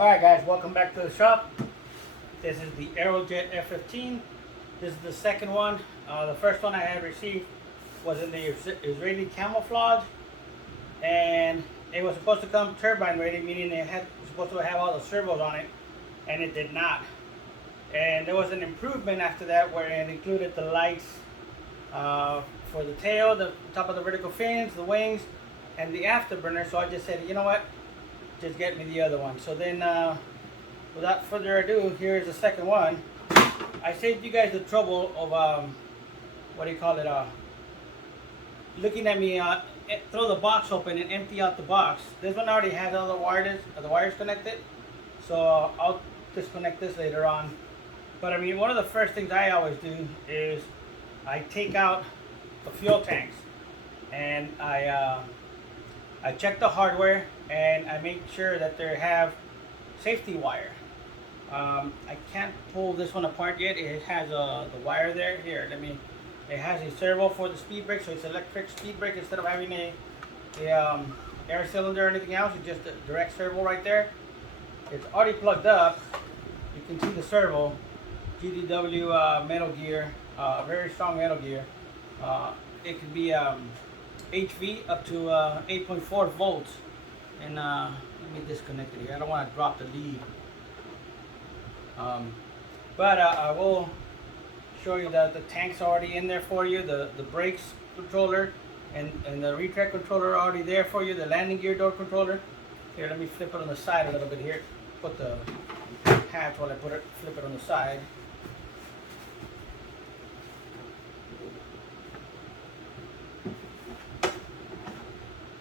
Alright guys, welcome back to the shop. This is the Aerojet F-15. This is the second one. The first one I had received was in the Israeli camouflage, and it was supposed to come turbine ready, meaning it was supposed to have all the servos on it, and it did not. And there was an improvement after that where it included the lights for the tail, the top of the vertical fins, the wings, and the afterburner. So I just said, you know what, just get me the other one. So then without further ado, here's the second one. I saved you guys the trouble of looking at me throw the box open and empty out the box. This one already has all the wires connected, so I'll disconnect this later on. But I mean, one of the first things I always do is I take out the fuel tanks, and I check the hardware, and I make sure that they have safety wire. I can't pull this one apart yet. It has the wire there. Here, it has a servo for the speed brake, so it's electric speed brake instead of having a air cylinder or anything else. It's just a direct servo right there. It's already plugged up. You can see the servo, GDW metal gear, very strong metal gear. It could be HV up to 8.4 volts. And let me disconnect it here. I don't want to drop the lead. But I will show you that the tank's already in there for you. The brakes controller and the retract controller are already there for you. The landing gear door controller. Here, let me flip it on the side a little bit here. Put the hatch while I flip it on the side.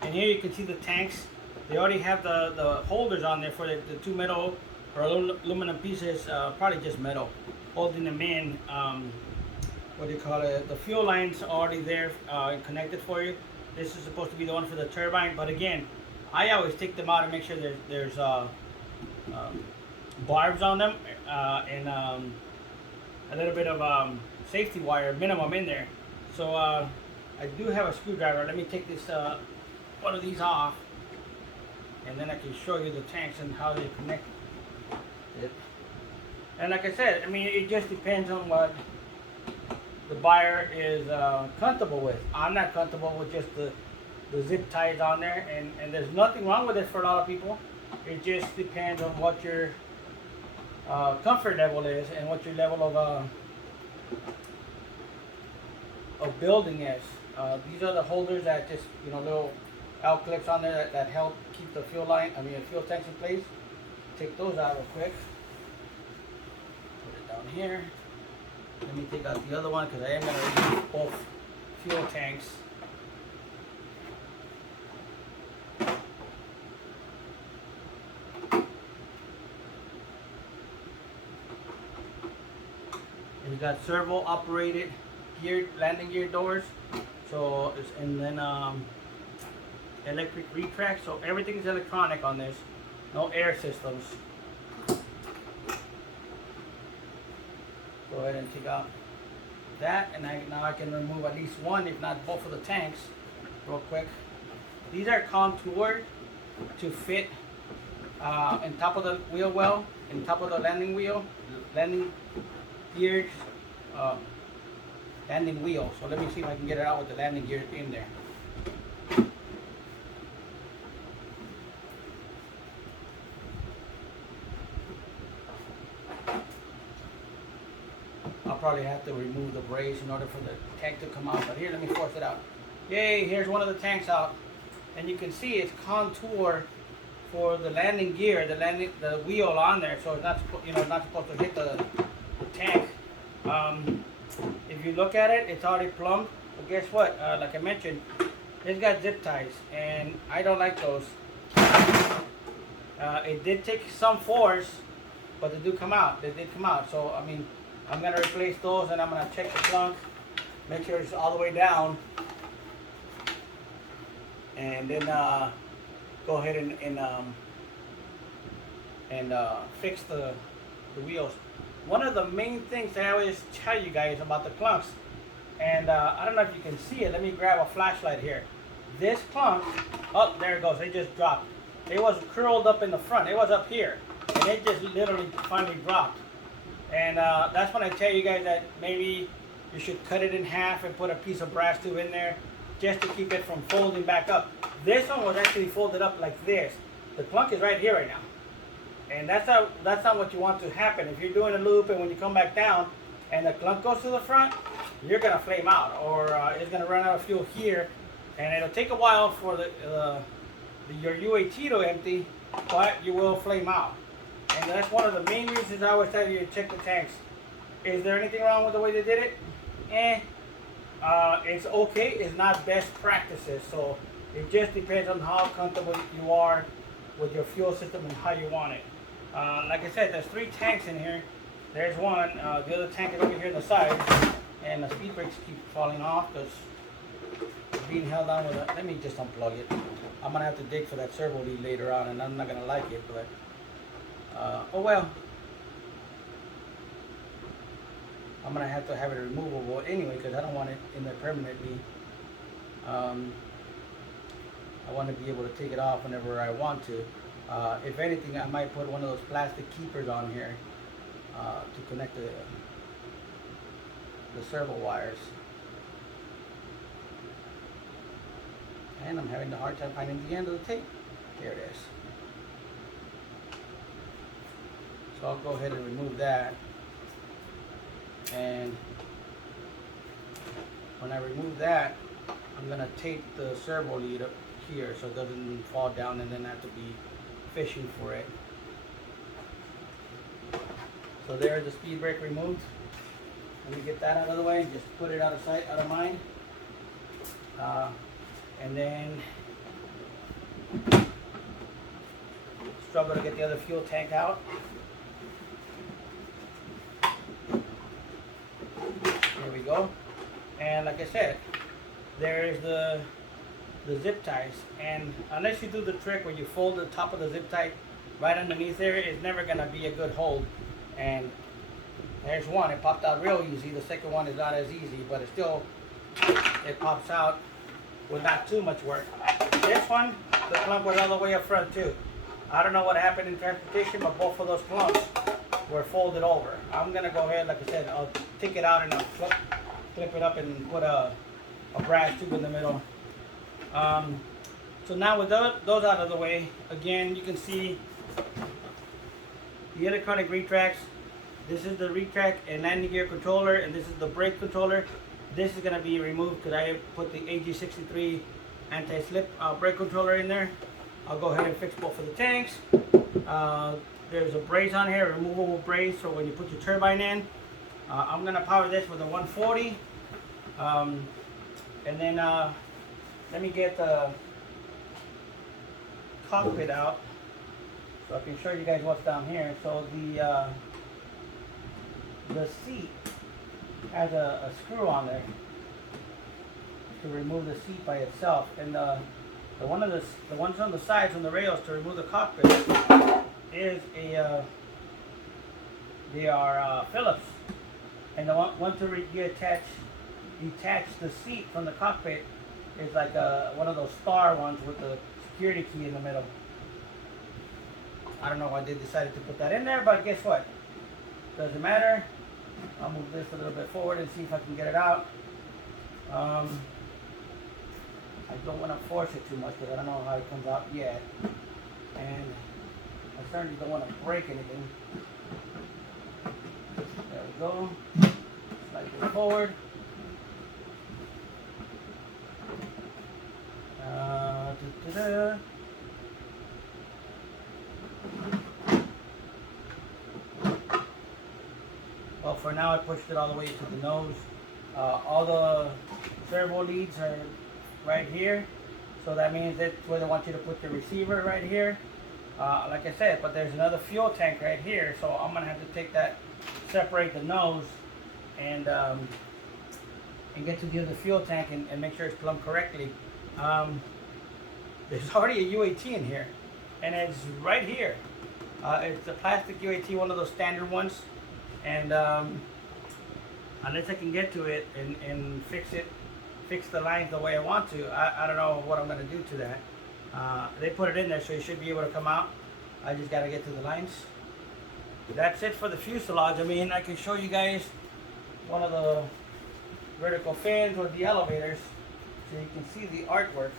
And here you can see the tanks. They already have the holders on there for the two metal or aluminum pieces, probably just metal, holding them in. The fuel lines are already there and connected for you. This is supposed to be the one for the turbine, but again, I always take them out and make sure there's barbs on them and a little bit of safety wire minimum in there. So I do have a screwdriver. Let me take this one of these off, and then I can show you the tanks and how they connect it. And like I said, I mean, it just depends on what the buyer is comfortable with. I'm not comfortable with just the zip ties on there, and there's nothing wrong with it for a lot of people. It just depends on what your comfort level is and what your level of building is. These are the holders that just, little L clips on there that help keep the fuel tanks in place. Take those out real quick. Put it down here. Let me take out the other one because I am going to remove both fuel tanks. And you got servo operated landing gear doors. So and then electric retract, so everything is electronic on this. No air systems. Go ahead and take out that, and now I can remove at least one, if not both of the tanks, real quick. These are contoured to fit in top of the wheel well, in top of the landing gears, landing wheel. So let me see if I can get it out with the landing gear in there. I'll probably have to remove the brace in order for the tank to come out, but here, let me force it out. Yay, here's one of the tanks out. And you can see it's contour for the landing gear, the wheel on there, so it's not, not supposed to hit the tank. If you look at it, it's already plumbed, but guess what? Like I mentioned, it's got zip ties, and I don't like those. It did take some force, but they did come out. So I mean, I'm going to replace those, and I'm going to check the plunk, make sure it's all the way down, and then go ahead and fix the wheels. One of the main things that I always tell you guys about the clunks, and I don't know if you can see it, let me grab a flashlight here. This clunk, oh, there it goes, it just dropped. It was curled up in the front, it was up here. and it just literally finally dropped. And that's when I tell you guys that maybe you should cut it in half and put a piece of brass tube in there just to keep it from folding back up. This one was actually folded up like this. The plunk is right here right now. And that's not what you want to happen. If you're doing a loop and when you come back down and the clunk goes to the front, you're gonna flame out, or it's gonna run out of fuel here, and it'll take a while for your UAT to empty, but you will flame out. And that's one of the main reasons I always tell you to check the tanks. Is there anything wrong with the way they did it? It's okay. It's not best practices. So it just depends on how comfortable you are with your fuel system and how you want it. Like I said, there's 3 tanks in here. There's one. The other tank is over here on the side, and the speed brakes keep falling off because it's being held on with a. Let me just unplug it. I'm gonna have to dig for that servo lead later on, and I'm not gonna like it, but oh well. I'm gonna have to have it removable anyway because I don't want it in there permanently. I want to be able to take it off whenever I want to. If anything, I might put one of those plastic keepers on here to connect the servo wires. And I'm having a hard time finding the end of the tape. Here it is. So I'll go ahead and remove that. And when I remove that, I'm going to tape the servo lead up here so it doesn't fall down and then have to be fishing for it. So there's the speed brake removed. Let me get that out of the way. Just put it out of sight, out of mind. And then struggle to get the other fuel tank out. There we go. And like I said, there is the zip ties, and unless you do the trick where you fold the top of the zip tie right underneath there, it's never going to be a good hold. And there's one, it popped out real easy. The second one is not as easy, but it pops out with not too much work. This one, the clamp was all the way up front too. I don't know what happened in transportation, but both of those clamps were folded over. I'm going to go ahead, like I said, I'll take it out and I'll flip it up and put a brass tube in the middle. So now with those out of the way, again, you can see the electronic retracts. This is the retract and landing gear controller, and this is the brake controller. This is going to be removed because I put the AG63 anti-slip brake controller in there. I'll go ahead and fix both of the tanks. There's a brace on here, a removable brace, so when you put your turbine in. I'm going to power this with a 140. And then let me get the cockpit out so I can show you guys what's down here. So the seat has a screw on there to remove the seat by itself, and the ones on the sides on the rails to remove the cockpit is they are Phillips, and the one to detach the seat from the cockpit is like one of those star ones with the security key in the middle. I don't know why they decided to put that in there, but guess what? Doesn't matter. I'll move this a little bit forward and see if I can get it out. I don't want to force it too much because I don't know how it comes out yet. And I certainly don't want to break anything. There we go. Slide it forward. Well, for now I pushed it all the way to the nose. All the servo leads are right here, so that means that's where they want you to put the receiver, right here. Like I said, but there's another fuel tank right here, so I'm gonna have to take that, separate the nose, and get to the other fuel tank and make sure it's plumbed correctly. There's already a UAT in here, and it's right here. It's a plastic UAT, one of those standard ones, and unless I can get to it and fix the lines the way I want to, I don't know what I'm going to do to that. They put it in there, so it should be able to come out. I just got to get to the lines. that's it for the fuselage. I mean, I can show you guys one of the vertical fins or the elevators so you can see the artwork.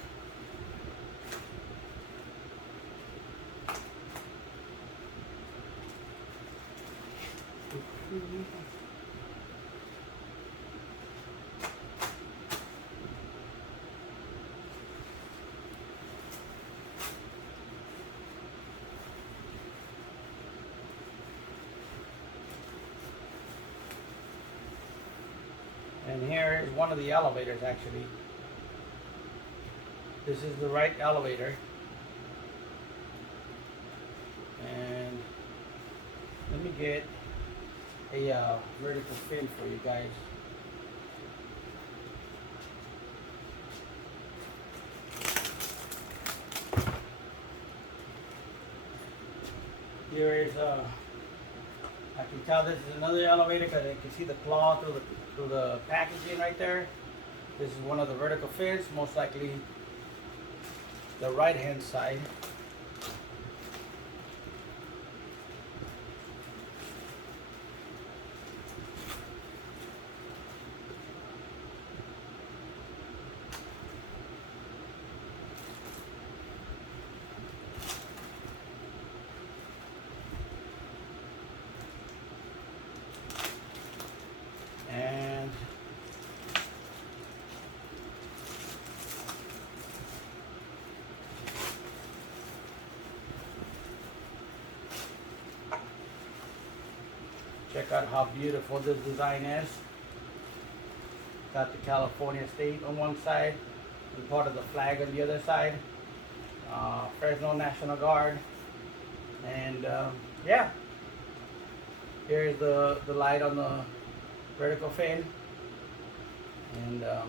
And here is one of the elevators actually. This is the right elevator. And let me get a vertical fin for you guys. Here is I can tell this is another elevator because I can see the claw through the packaging right there. This is one of the vertical fins, most likely the right hand side. And check out how beautiful this design is. Got the California state on one side and part of the flag on the other side. Fresno National Guard. And yeah, here's the light on the vertical fin, and the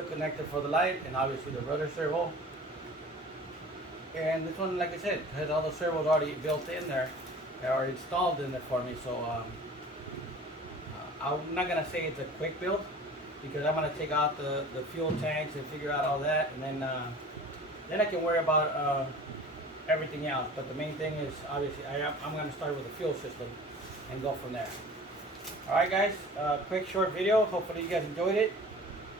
connector for the light, and obviously the rudder servo. And this one, like I said, has all the servos already built in there. They're already installed in there for me, so I'm not gonna say it's a quick build because I'm gonna take out the fuel tanks and figure out all that, and then I can worry about everything else. But the main thing is obviously I'm gonna start with the fuel system and go from there. Alright guys, quick short video. Hopefully you guys enjoyed it.